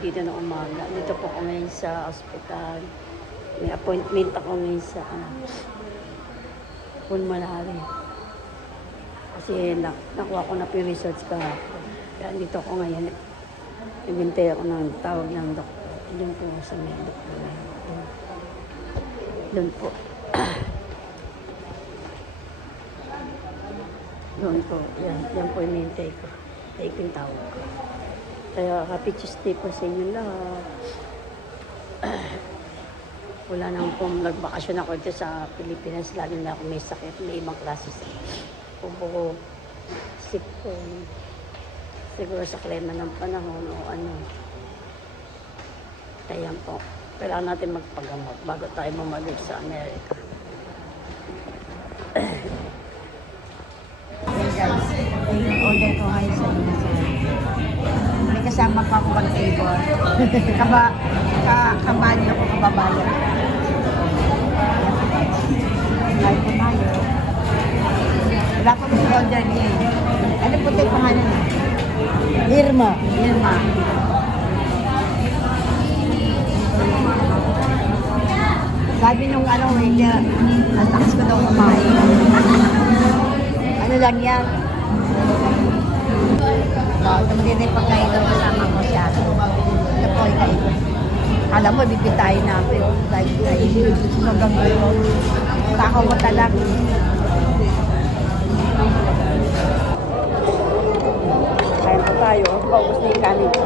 dito ng umaga. Dito po ako ngayon sa ospital. May appointment ako ngayon sa pulmonary. Kasi nakuha ko na po yung results kahapon. Kaya dito ako ngayon. Naghintay ako ng tawag ng doktor. Doon po sa may doktor. Doon po. Doon po. Yan po yung hinintay ko. Tayo yung tawag ko. Kaya happy Tuesday po sa inyo lahat. Wala nang po nagbakasyon ako dito sa Pilipinas. Lalo na ako may sakit. May ibang klase sa po sick po. Siguro sa klima ng panahon o ano. Kaya po. Kailangan natin magpagamot bago tayo mamalik sa Amerika. Order ko kayo sa inyo, sir. May kasama pa ako pang table. Kabali ako kababayan. Kahit po tayo. Wala ko may order niya eh. Ano po tayo pangalan niya? Irma. Sabi nung waiter, ang takas ko daw kumain. Ano lang yan? Tumagin yung pagkain daw kasama ko siya. Ito po yung kain. Alam mo, bibitayin natin. Dahil sumagang gulo. Takaw mo talaga. Kain po tayo. Paubos na yung kanin ko.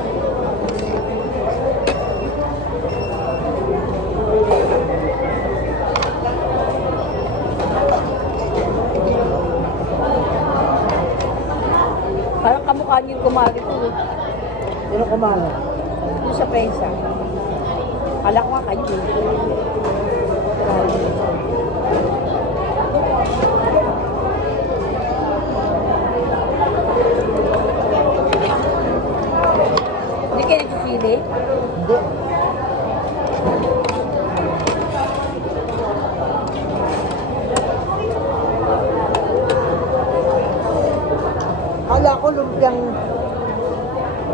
Parang kamukha niyo yung kumari ko. Sino kumano? Yung sa prensa. Kala ko nga kayo. Hindi kayo nagsisili? Hindi. Kala ko lumpiang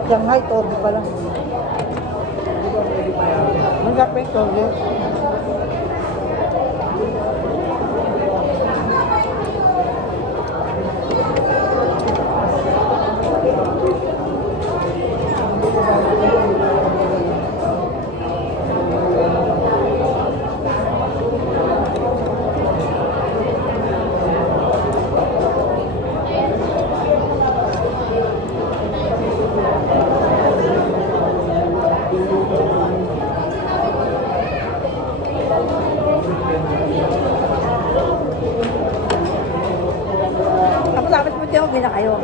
Shanghai, Toby pa lang. Masarap yung Toby. Tapos dapat mo tayo, na kayo.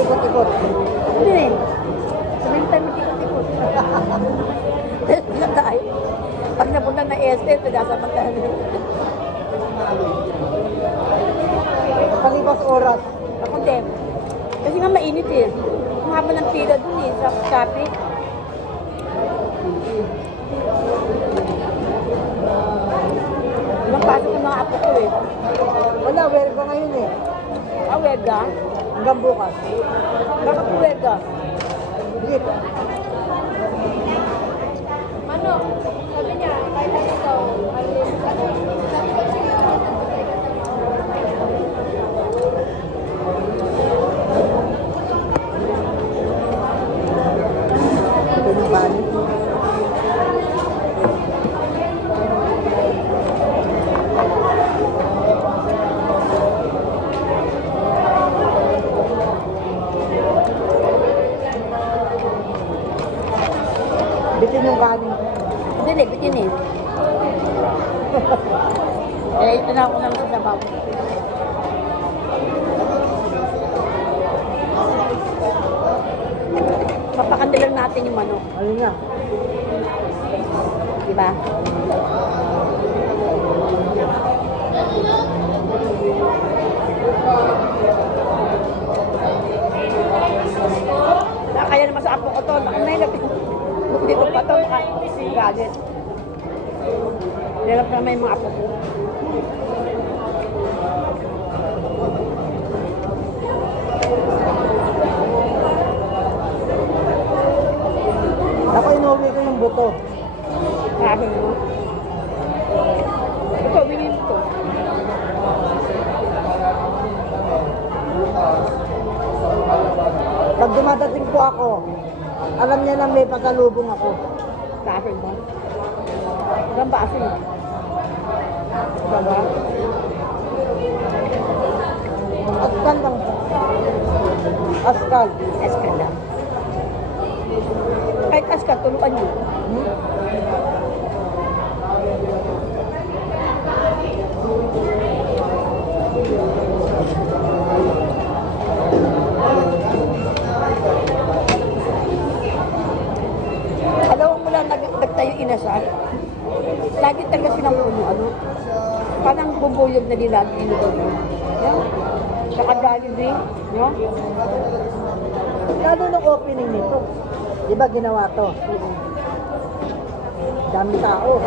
Ikot-ikot. Hindi rin. Sabihin tayo mag-ikot-ikot. Wala tayo. Pag napunta na ESL, pagkasaman tayo. Palipas oras. Ako din. Kasi nga mainit eh. Ang haba ng pila dun eh, sa traffic. Ibang pasok ng mga apo ko eh. Wala, werga ngayon eh. Ah, wega? Hanggang bukas. Bakit po wega? Sige. Ano? Sabi niya, kahit ano ito, Ito yung bali. Bitin yung kanin. Hindi, bitin eh. Eh, ito na ako naman sa sabaw. Papakandilan natin yung manok. Ano nga? Diba? Kaya naman sa apo ko to, nakanay dito pa to, galit. Nilap naman yung mga apo ko. buto. Sabi mo. Ito, bilhin ko. Pag dumadating po ako, alam niya lang may pasalubong ako. Sabi mo. Ilang baso mo? Dalawa? Askal lang. Askal. Askal lang. Kahit askal, tulukan niyo. Hmm? Alam mo mula nagtayo inasal, lagi taga silang puno, ano? Parang bubuyog na nila ang inuod. Yan. Saka Jollibee, no? Lalo nung opening nito. Di ba ginawa to? Dami tao.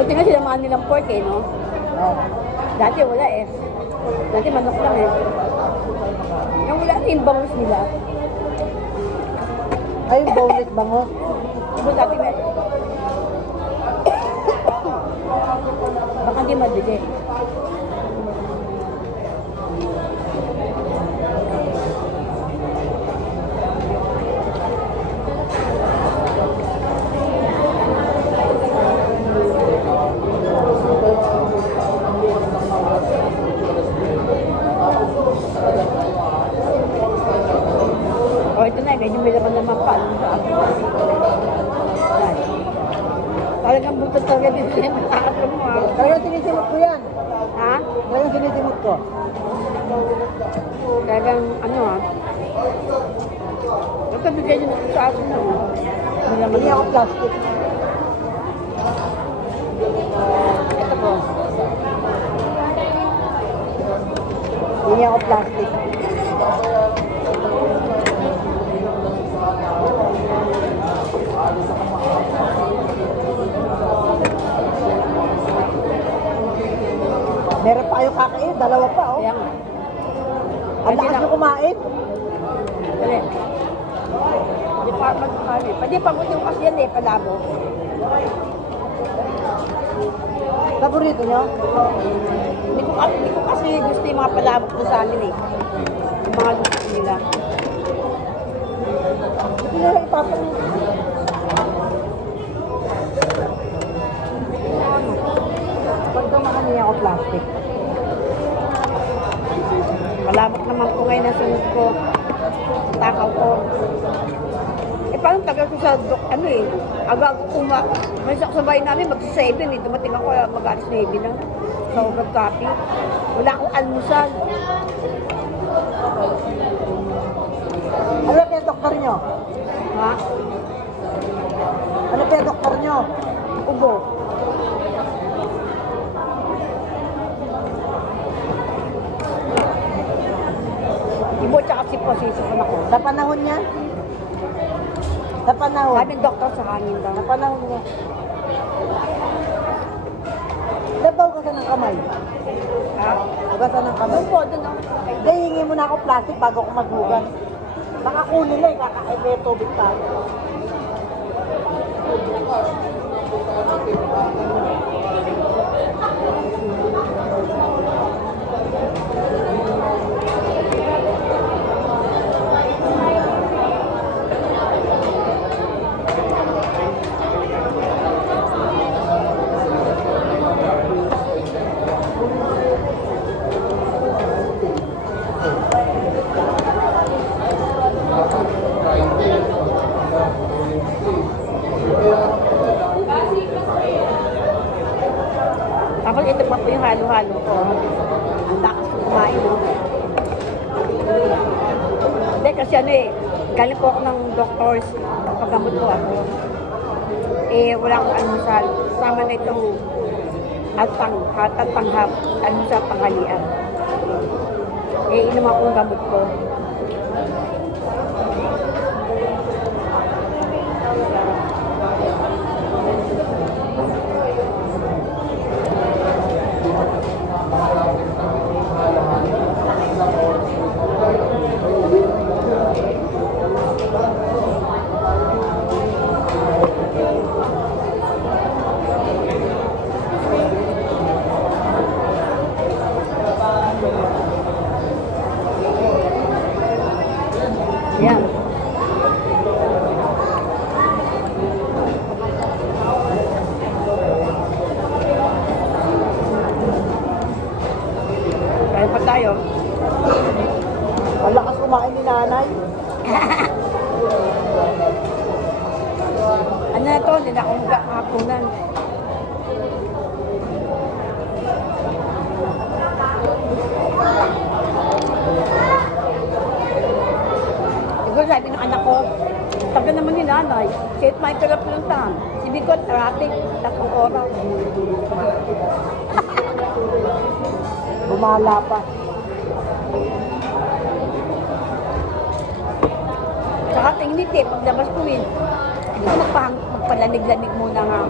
Buti nga sinamahan nilang pork eh, no? Oh. Dati wala eh. Dati manok lang eh. Yung wala na yung bangus nila. Ay, yung boneless bango. Diba dati may... Baka hindi mabili. O ito na, medyo may laman naman pa. Ano sa akin? Yan. Talagang buto talaga dito yung nakakasal mo ha. Talagang sinisimot ko yan. Ha? Talagang sinisimot ko. Talagang ano ha. Ito bigay nyo na sa akin na. May laman Hindi ako naman. plastic. Ito po. Hindi ako plastic. Meron pa kayo kakain, dalawa pa oh. Kaya nga. Ang lakas nyo kumain. Dali. Hindi pa magkakali. Pwede pa mo yung kasi yan eh, palabo. Paborito nyo? Hindi ko kasi gusto yung mga palabo ko sa amin eh. Yung mga gusto nila. Ito na lang ipapang. Pag dumakan niya ako plastic. Malabot naman po ngayon na sunod ko. Takaw ko. Eh parang tagal ko sa ano eh. Aga-aga may sakasabay namin mag-7 eh. Dumating ako mag-alis 9 na. Sa Ugab Coffee. Wala akong almusal. Ano pa yung doktor nyo? Ha? Ano pa yung doktor nyo? Ubo. Ibo tsaka sipo-siso ko na ko. Sa panahon niya? Sa panahon? Sabi ng doktor sa hangin daw. Sa panahon niya? Dabaw ka sa ng kamay. Ha? Hugasan ng kamay. Doon po, doon ako. Hindi, hingi mo na ako plastic bago ako maghugas. Baka kunin lang, kakain may tubig tayo. Tapos ito pa po yung halo-halo ko. Ang lakas ko kumain. No? Hindi kasi ano eh, galing po ako ng doctors, paggamot ko ako. Eh, wala akong almusal. Sama na itong tanghap, almusal panghalian. Eh, inom akong gamot ko. Yan. Kaya pa tayo. Malakas kumain ni nanay. Ano na to? Hindi na ako magkakapunan. Siguro sabi ng anak ko, taga naman ni nanay. St. Michael up lang tahan. Si Bicol, traffic, 3 oras. Bumala pa. Tsaka tingin eh, paglabas ko yun. Hindi ko magpalamig-lamig muna nga.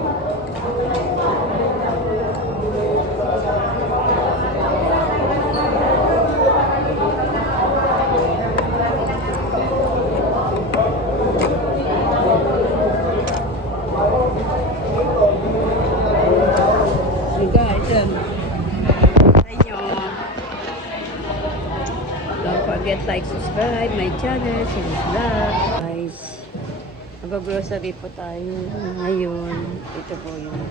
Hey guys, don't forget like, subscribe my channel, Sinis Vlog. Guys, mag-grocery po tayo ngayon. Ito po yung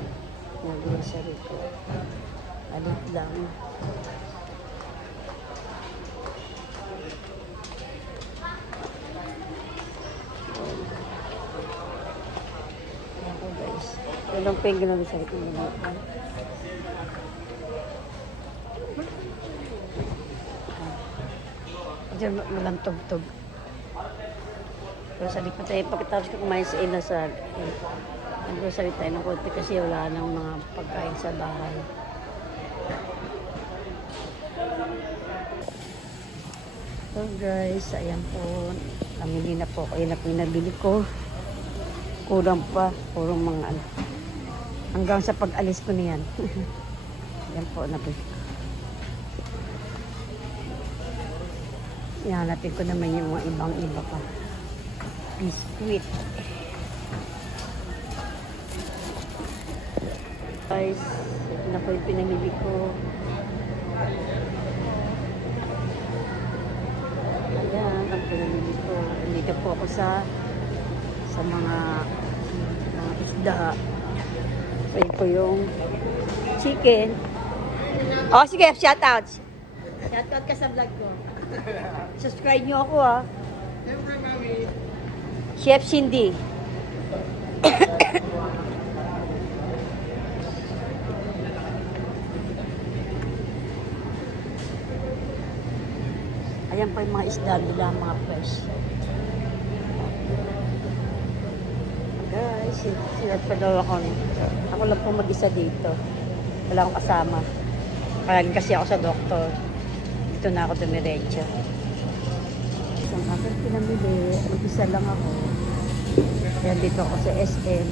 mag-grocery ko. Alit lang. Ako guys. Ito lang po yung grocery ko ngayon. Diyan walang tugtog. Grocery pa tayo. Pagkatapos ko kumain sa inasal, grocery tayo ng konti kasi wala nang mga pagkain sa bahay. So guys, ayan po. Namili na po. Ayan na po yung nabili ko. Kulang pa. Purong mga ano. Hanggang sa pag-alis ko niyan. Ayan po, nabili ko. Ihanapin ko naman yung mga ibang-iba pa. Biscuit. Guys, ito na po yung pinamili ko. Ayan, ang pinamili ko. Dito po ako sa mga isda. Ayan po yung chicken. Oh, sige, shoutouts. Shoutout ka sa vlog ko. Subscribe nyo ako ah. Chef Cindy. Ayan pa yung mga isda nila, mga fresh. Guys, sinat pa daw ako. Ako lang po mag-isa dito. Wala akong kasama. Kaya kasi ako sa doktor. Dito na ako dumiretso. Isang aking pinamili, mag-isa lang ako. Kaya dito ako sa SM.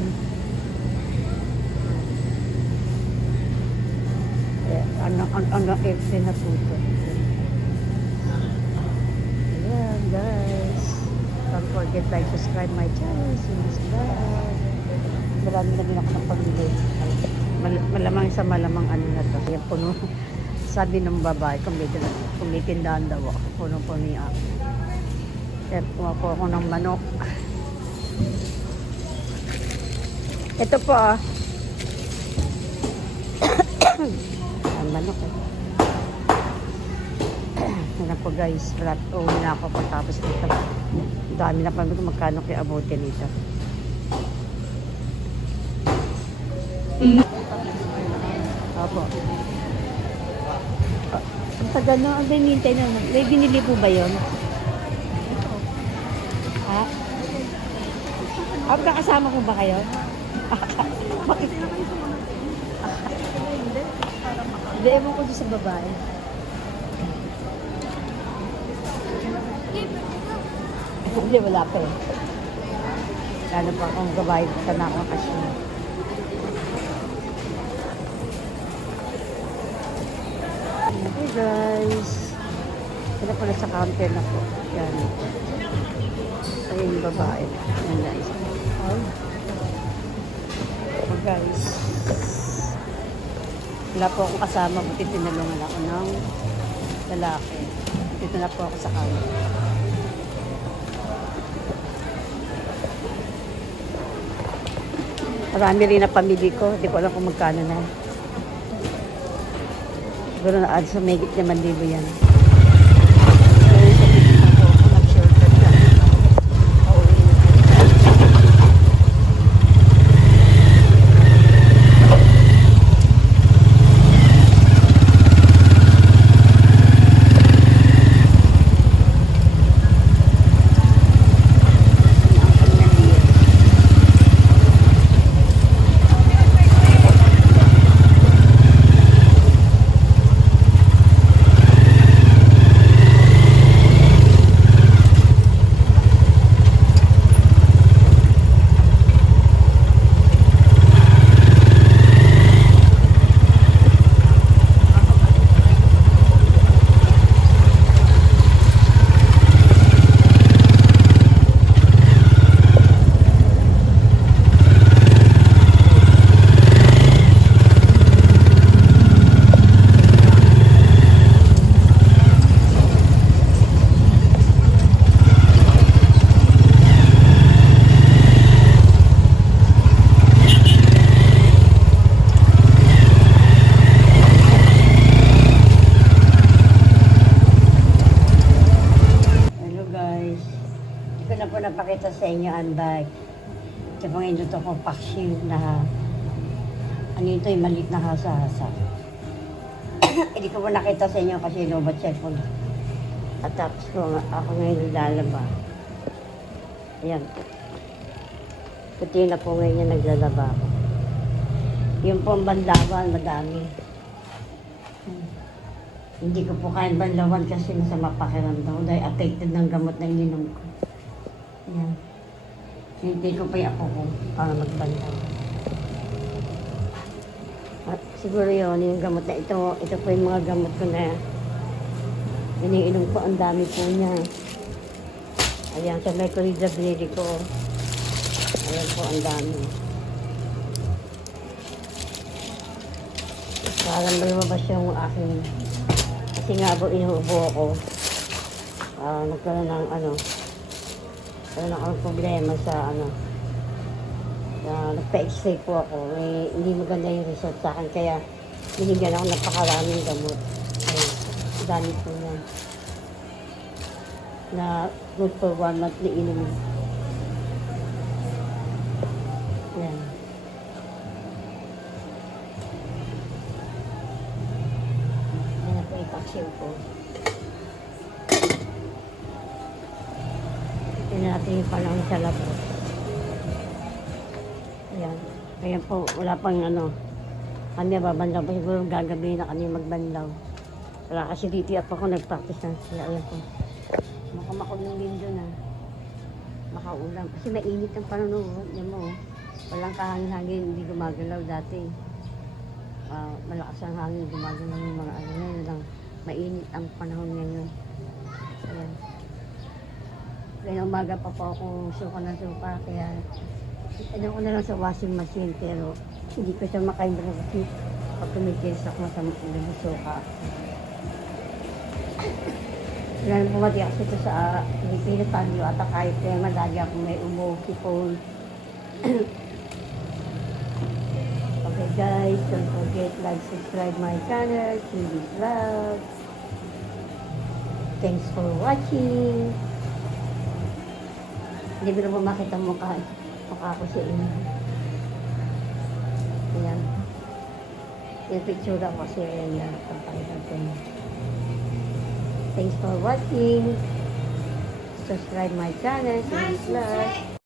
Ang airplane na po ito. Ayan guys. Don't forget like, subscribe my channel. Sinis Vlog. Marami na din ako ng pamili. Malamang sa malamang ano na to. Ayan puno. Sabi ng babae, kung may tindahan daw ako, puno-puno niya ako. Kaya kuha po ako ng manok. Ito po ah. Ang manok eh. Yan po guys, uwi na ako pagtapos dito. Dami na pa kung magkano kaya abutin nito. Opo. Ang tagal na, ang binintay na. May binili po ba yun? Ha? Kakasama ko ba kayo? Bakit? Hindi, ewan ko doon sa babae. Hindi, wala pa eh. Lalo pa akong gabay sa nakakasyon. Okay guys. Sila pala sa counter na po. Yan. Ayun yung babae. Yan guys. Okay guys. Wala po akong kasama. Buti tinulungan ako ng lalaki. Dito na po ako sa counter. Marami rin na pamili ko. Hindi ko alam kung magkano na. Siguro na-add sa megit 5,000 yan. Ngayon sa tigitan ko, ako nag-shortcut na. Pauwi na. Hello guys. Hindi ko na po napakita sa inyo ang bag. Ito pong ito kong paksiw na ano ito yung maliit na hasa-hasa. Hindi ko po nakita sa inyo kasi lobot cellphone. At tapos po ako ngayon lalaba. Ayan. Puti na po ngayon yung naglalaba ako. Yung pong banlawan, madami. Hindi ko po kayang banlawan kasi masama pakiramdam dahil affected ng gamot na ininom ko. Ayan. Hindi ko pa yung apo ko para magbanlaw. At siguro yun, yung gamot na ito po yung mga gamot ko na iniinom ko, ang dami po niya. Ayan, sa mercury the binili ko. Ayan po, ang dami. Parang lumabas yung aking, kasi nga po inuubo ako. Nagkaroon ng nagkaroon ako ng problema sa nagpa-x-ray po ako. Hindi maganda yung result sa akin, kaya binigyan ako napakaraming gamot. Ayan, ang dami po yan. Na good for 1 month na inom. Ayan. Ayan na po yung paksiw ko. Tingnan natin yung panahon sa labas. Ayan. Ayan po, wala pang kami babanlaw pa. Siguro gagabi na kami magbanlaw. Wala kasi dito ako nag-practice ng siya. Ayan po. Makamakulong din doon makaulam. Kasi mainit ang panahon. Yan mo. Walang kahangin-hangin. Hindi gumagalaw dati. Malakas ang hangin. Gumagalaw yung mga ngayon lang. Mainit ang panahon ngayon. Ayan. Kaya umaga pa po ako suka ng suka. Kaya ko na lang sa washing machine. Pero hindi ko siya makaimbrang kasi pag kumikilis ako sa suka. Ngayon pumati ako ito sa Pilipinas, tayo at kahit tema, lagi ako may phone. Okay guys, don't forget like, subscribe my channel, TV Vlog. Thanks for watching. Hindi mo na po makita mukha ko sa inyo. Ayan. Yung picture ako kasi ayan, pagpakita ko niya. Thanks for watching. Subscribe my channel, TV Vlog.